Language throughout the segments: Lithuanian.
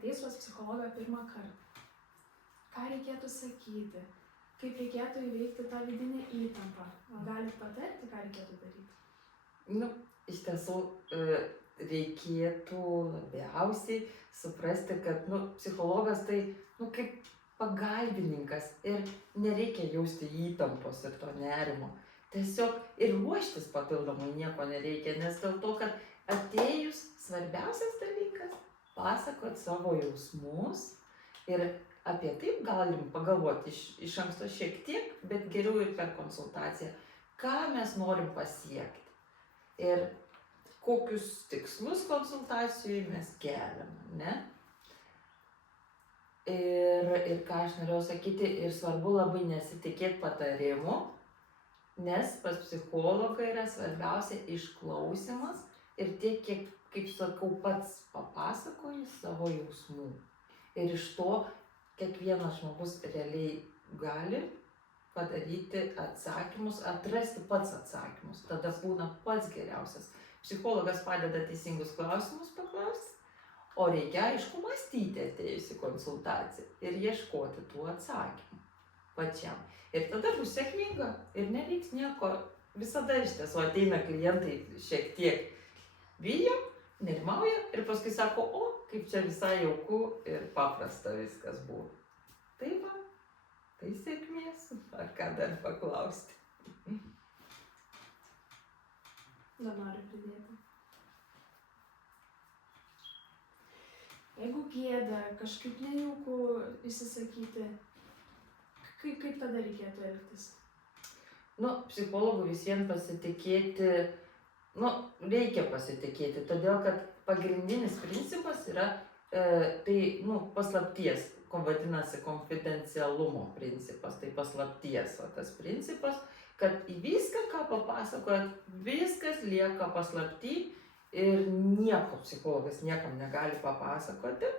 ateis pas psichologą pirmą kartą. Ką reikėtų sakyti? Kaip reikėtų įveikti tą vidinę įtampą? Galit patarti, ką reikėtų daryti? Iš tiesų reikėtų labiausiai suprasti, kad psichologas tai kaip pagalbininkas ir nereikia jausti įtampos ir to nerimo. Tiesiog ir ruoštis papildomai nieko nereikia, nes dėl to, kad atėjus svarbiausias dalykas pasakot savo jausmus ir apie taip galim pagalvoti iš anksto šiek tiek, bet geriau ir per konsultaciją, ką mes norim pasiekti ir kokius tikslus konsultacijai mes keliam, ne? Ir ką aš norėjau sakyti, ir svarbu labai nesitikėti patarimų, nes pas psichologą yra svarbiausia išklausimas ir tiek, kiek, kaip sakau, pats papasakoji savo jausmų. Ir iš to kiekvienas žmogus realiai gali padaryti atsakymus, atrasti pats atsakymus. Tada būna pats geriausias. Psichologas padeda teisingus klausimus paklausti, o reikia, aišku, mąstyti atėjus į konsultaciją ir ieškoti tų atsakymų pačiam. Ir tada bus sėkminga ir nereiks nieko. Visada iš tiesų ateina klientai šiek tiek bijo, nerimauja ir paskui sako, kaip čia visai jauku ir paprasta viskas buvo. Tai va, tai sėkmės, ar ką dar paklausti. Dar noriu pridėti. Jeigu gėda, kažkaip nejauku įsisakyti, kaip tada reikėtų elgtis? Psichologų visiems pasitikėti, reikia pasitikėti, todėl kad pagrindinis principas yra paslapties, vadinasi konfidencialumo principas, tai paslapties, tas principas, kad į viską, ką papasakojat, viskas lieka paslapty ir nieko psichologas niekam negali papasakoti,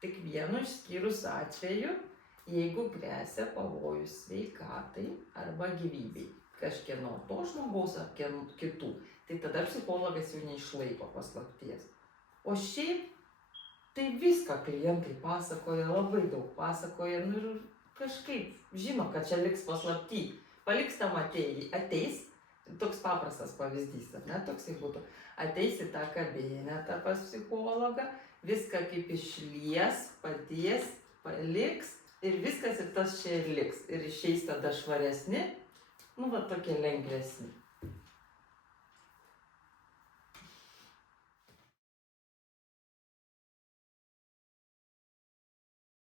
tik vienu išskyrus atveju, jeigu gresia pavojus sveikatai arba gyvybei, kažkieno to žmogaus ar kitų, tai tada psichologas jau neišlaiko paslapties. O šiaip, tai viską klientai pasakoja, labai daug pasakoja, ir kažkaip žino, kad čia liks paslapty. Paliks tam ateis, toks paprastas pavyzdys, ar ne, toksai būtų, ateis į tą kabinetą pas psichologą, viską kaip išlies, padės, paliks ir viskas ir tas čia ir liks. Ir išeis tada švaresni, tokie lengvesni.